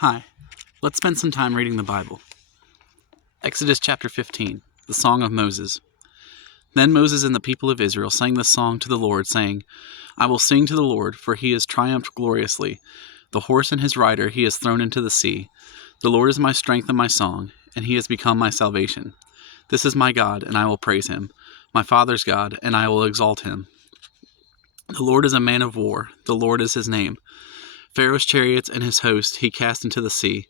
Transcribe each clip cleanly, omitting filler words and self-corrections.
Hi, let's spend some time reading the Bible. Exodus chapter 15, the Song of Moses. Then Moses and the people of Israel sang this song to the Lord, saying, I will sing to the Lord, for he has triumphed gloriously. The horse and his rider he has thrown into the sea. The Lord is my strength and my song, and he has become my salvation. This is my God, and I will praise him, my father's God, and I will exalt him. The Lord is a man of war, the Lord is his name. Pharaoh's chariots and his host he cast into the sea,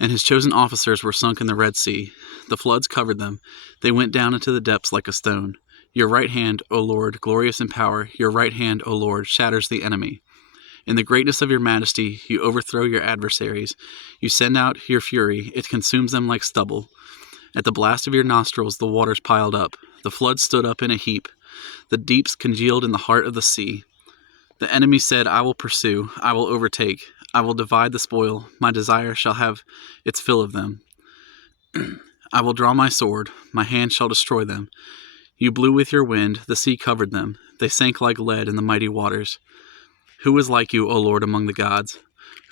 and his chosen officers were sunk in the Red Sea. The floods covered them. They went down into the depths like a stone. Your right hand, O Lord, glorious in power, your right hand, O Lord, shatters the enemy. In the greatness of your majesty, you overthrow your adversaries. You send out your fury, it consumes them like stubble. At the blast of your nostrils, the waters piled up. The floods stood up in a heap. The deeps congealed in the heart of the sea. The enemy said, I will pursue, I will overtake, I will divide the spoil, my desire shall have its fill of them. I will draw my sword, my hand shall destroy them. You blew with your wind, the sea covered them, they sank like lead in the mighty waters. Who is like you, O Lord, among the gods?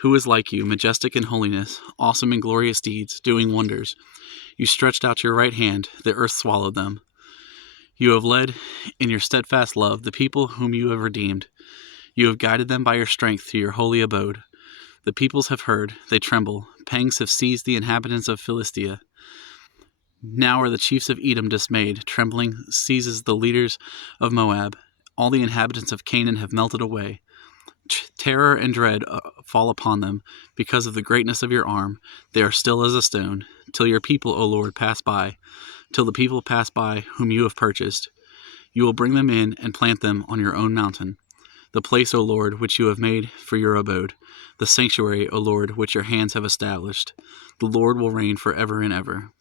Who is like you, majestic in holiness, awesome in glorious deeds, doing wonders? You stretched out your right hand, the earth swallowed them. You have led in your steadfast love the people whom you have redeemed. You have guided them by your strength to your holy abode. The peoples have heard, they tremble. Pangs have seized the inhabitants of Philistia. Now are the chiefs of Edom dismayed. Trembling seizes the leaders of Moab. All the inhabitants of Canaan have melted away. Terror and dread fall upon them because of the greatness of your arm. They are still as a stone, till your people, O Lord, pass by, till the people pass by whom you have purchased. You will bring them in and plant them on your own mountain. The place, O Lord, which you have made for your abode, the sanctuary, O Lord, which your hands have established. The Lord will reign forever and ever.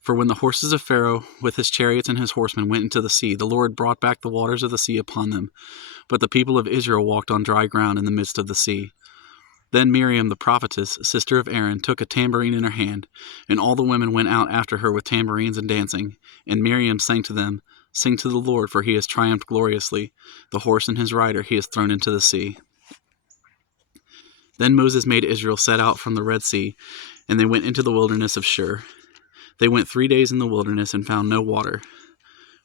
For when the horses of Pharaoh with his chariots and his horsemen went into the sea, the Lord brought back the waters of the sea upon them. But the people of Israel walked on dry ground in the midst of the sea. Then Miriam the prophetess, sister of Aaron, took a tambourine in her hand, and all the women went out after her with tambourines and dancing. And Miriam sang to them, Sing to the Lord, for he has triumphed gloriously. The horse and his rider he has thrown into the sea. Then Moses made Israel set out from the Red Sea, and they went into the wilderness of Shur. They went 3 days in the wilderness and found no water.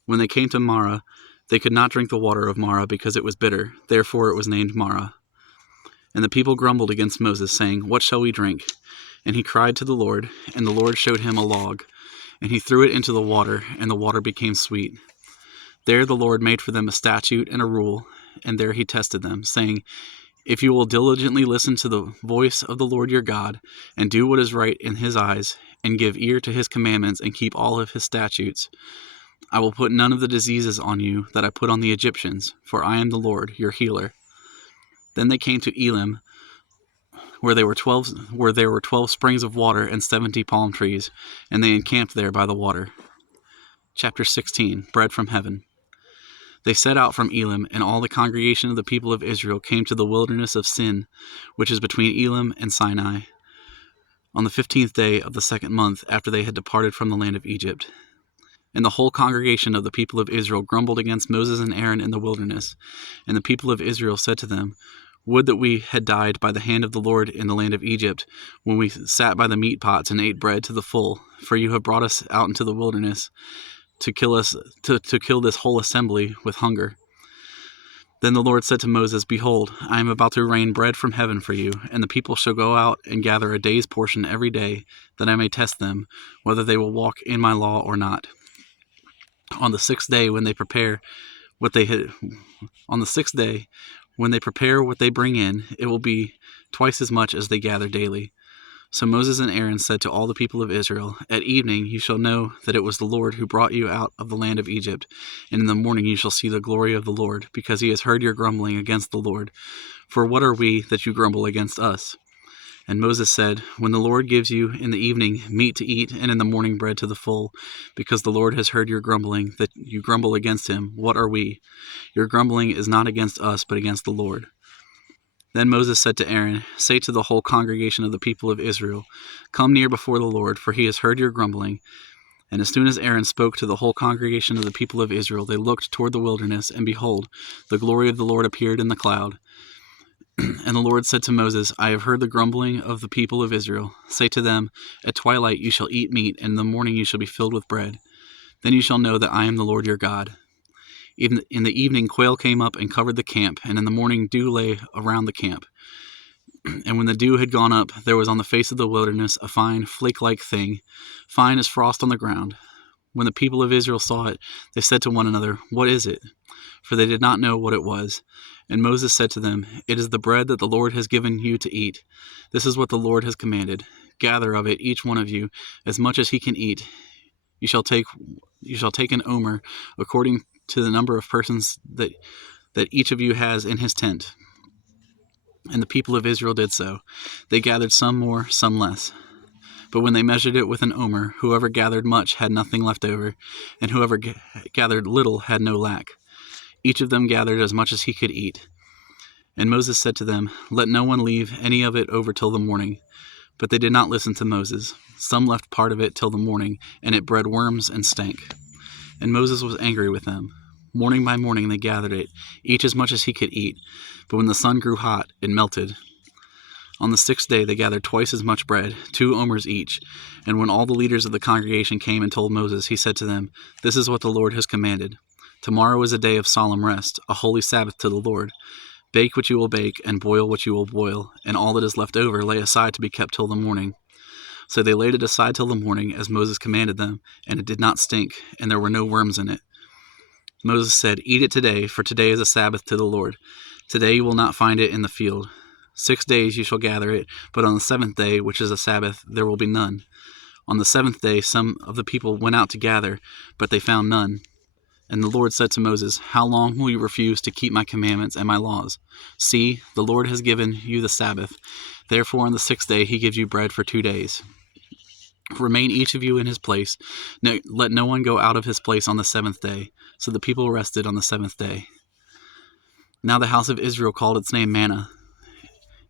When they came to Marah, they could not drink the water of Marah because it was bitter. Therefore it was named Marah. And the people grumbled against Moses, saying, What shall we drink? And he cried to the Lord, and the Lord showed him a log. And he threw it into the water, and the water became sweet. There the Lord made for them a statute and a rule, and there he tested them, saying, If you will diligently listen to the voice of the Lord your God, and do what is right in his eyes, and give ear to his commandments, and keep all of his statutes, I will put none of the diseases on you that I put on the Egyptians, for I am the Lord, your healer. Then they came to Elim, where there were 12 springs of water and 70 palm trees, and they encamped there by the water. Chapter 16, Bread from Heaven. They set out from Elim, and all the congregation of the people of Israel came to the wilderness of Sin, which is between Elim and Sinai, on the 15th day of the second month after they had departed from the land of Egypt. And the whole congregation of the people of Israel grumbled against Moses and Aaron in the wilderness. And the people of Israel said to them, Would that we had died by the hand of the Lord in the land of Egypt, when we sat by the meat pots and ate bread to the full, for you have brought us out into the wilderness to kill this whole assembly with hunger. Then the Lord said to Moses, Behold, I am about to rain bread from heaven for you, and the people shall go out and gather a day's portion every day, that I may test them, whether they will walk in my law or not. On the sixth day, when they prepare what they bring in, it will be twice as much as they gather daily. So Moses and Aaron said to all the people of Israel, At evening you shall know that it was the Lord who brought you out of the land of Egypt, and in the morning you shall see the glory of the Lord, because he has heard your grumbling against the Lord. For what are we that you grumble against us? And Moses said, When the Lord gives you in the evening meat to eat, and in the morning bread to the full, because the Lord has heard your grumbling, that you grumble against him, what are we? Your grumbling is not against us, but against the Lord. Then Moses said to Aaron, Say to the whole congregation of the people of Israel, Come near before the Lord, for he has heard your grumbling. And as soon as Aaron spoke to the whole congregation of the people of Israel, they looked toward the wilderness, and behold, the glory of the Lord appeared in the cloud. And the Lord said to Moses, I have heard the grumbling of the people of Israel. Say to them, at twilight you shall eat meat, and in the morning you shall be filled with bread. Then you shall know that I am the Lord your God. Even in the evening quail came up and covered the camp, and in the morning dew lay around the camp. And when the dew had gone up, there was on the face of the wilderness a fine flake-like thing, fine as frost on the ground. When the people of Israel saw it, they said to one another, What is it? For they did not know what it was. And Moses said to them, It is the bread that the Lord has given you to eat. This is what the Lord has commanded. Gather of it, each one of you, as much as he can eat. You shall take an omer, according to the number of persons that each of you has in his tent. And the people of Israel did so. They gathered some more, some less. But when they measured it with an omer, whoever gathered much had nothing left over, and whoever gathered little had no lack. Each of them gathered as much as he could eat. And Moses said to them, Let no one leave any of it over till the morning. But they did not listen to Moses. Some left part of it till the morning, and it bred worms and stank. And Moses was angry with them. Morning by morning they gathered it, each as much as he could eat. But when the sun grew hot, it melted. On the 6th day they gathered twice as much bread, 2 omers each. And when all the leaders of the congregation came and told Moses, he said to them, This is what the Lord has commanded. Tomorrow is a day of solemn rest, a holy Sabbath to the Lord. Bake what you will bake, and boil what you will boil, and all that is left over lay aside to be kept till the morning. So they laid it aside till the morning, as Moses commanded them, and it did not stink, and there were no worms in it. Moses said, Eat it today, for today is a Sabbath to the Lord. Today you will not find it in the field. 6 days you shall gather it, but on the 7th day, which is a Sabbath, there will be none. On the 7th day some of the people went out to gather, but they found none. And the Lord said to Moses, How long will you refuse to keep my commandments and my laws? See, the Lord has given you the Sabbath. Therefore on the 6th day he gives you bread for 2 days. Remain each of you in his place. Let no one go out of his place on the 7th day. So the people rested on the 7th day. Now the house of Israel called its name manna.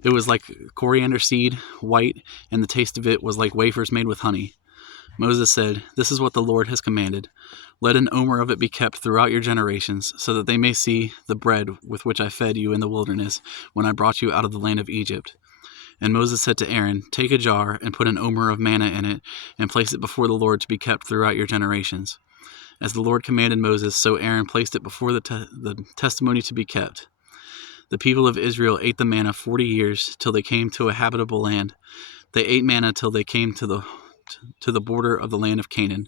It was like coriander seed, white, and the taste of it was like wafers made with honey. Moses said, This is what the Lord has commanded. Let an omer of it be kept throughout your generations, so that they may see the bread with which I fed you in the wilderness when I brought you out of the land of Egypt. And Moses said to Aaron, Take a jar and put an omer of manna in it, and place it before the Lord to be kept throughout your generations. As the Lord commanded Moses, so Aaron placed it before the testimony to be kept. The people of Israel ate the manna 40 years till they came to a habitable land. They ate manna till they came to the border of the land of Canaan.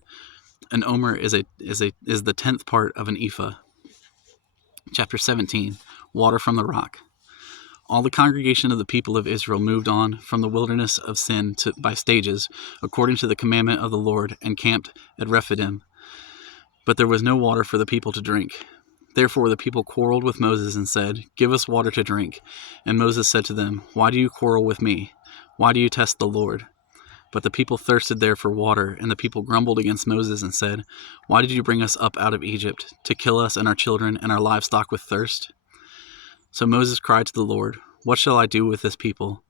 An omer is the 10th part of an ephah. Chapter 17. Water from the rock. All the congregation of the people of Israel moved on from the wilderness of Sin by stages, according to the commandment of the Lord, and camped at Rephidim. But there was no water for the people to drink. Therefore the people quarreled with Moses and said, Give us water to drink. And Moses said to them, Why do you quarrel with me? Why do you test the Lord? But the people thirsted there for water, and the people grumbled against Moses and said, Why did you bring us up out of Egypt, to kill us and our children and our livestock with thirst? So Moses cried to the Lord, What shall I do with this people?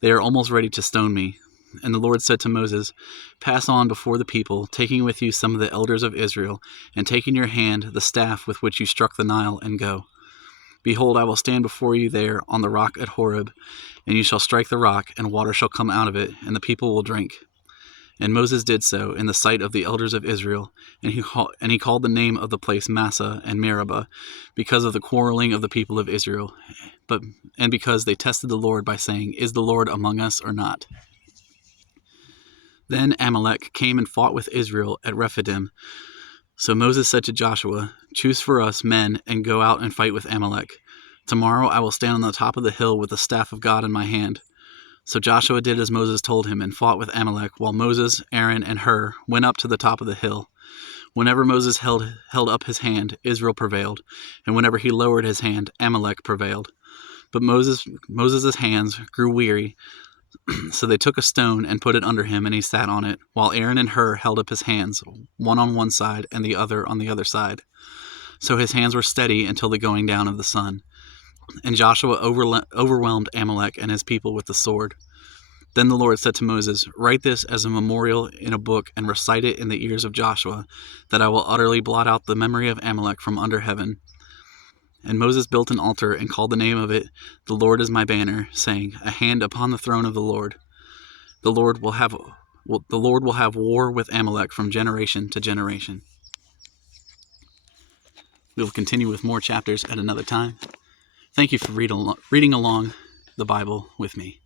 They are almost ready to stone me. And the Lord said to Moses, Pass on before the people, taking with you some of the elders of Israel, and take in your hand the staff with which you struck the Nile, and go. Behold, I will stand before you there on the rock at Horeb, and you shall strike the rock, and water shall come out of it, and the people will drink. And Moses did so in the sight of the elders of Israel, and he called the name of the place Massah and Meribah, because of the quarreling of the people of Israel, and because they tested the Lord by saying, Is the Lord among us or not? Then Amalek came and fought with Israel at Rephidim. So Moses said to Joshua, Choose for us men and go out and fight with Amalek. Tomorrow I will stand on the top of the hill with the staff of God in my hand. So Joshua did as Moses told him and fought with Amalek, while Moses, Aaron, and Hur went up to the top of the hill. Whenever Moses held up his hand, Israel prevailed, and whenever he lowered his hand, Amalek prevailed. But Moses' hands grew weary, so they took a stone and put it under him, and he sat on it, while Aaron and Hur held up his hands, one on one side and the other on the other side. So his hands were steady until the going down of the sun. And Joshua overwhelmed Amalek and his people with the sword. Then the Lord said to Moses, Write this as a memorial in a book and recite it in the ears of Joshua, that I will utterly blot out the memory of Amalek from under heaven. And Moses built an altar and called the name of it, "The Lord is my banner," saying, "A hand upon the throne of the Lord. The Lord will have war with Amalek from generation to generation." We will continue with more chapters at another time. Thank you for reading along the Bible with me.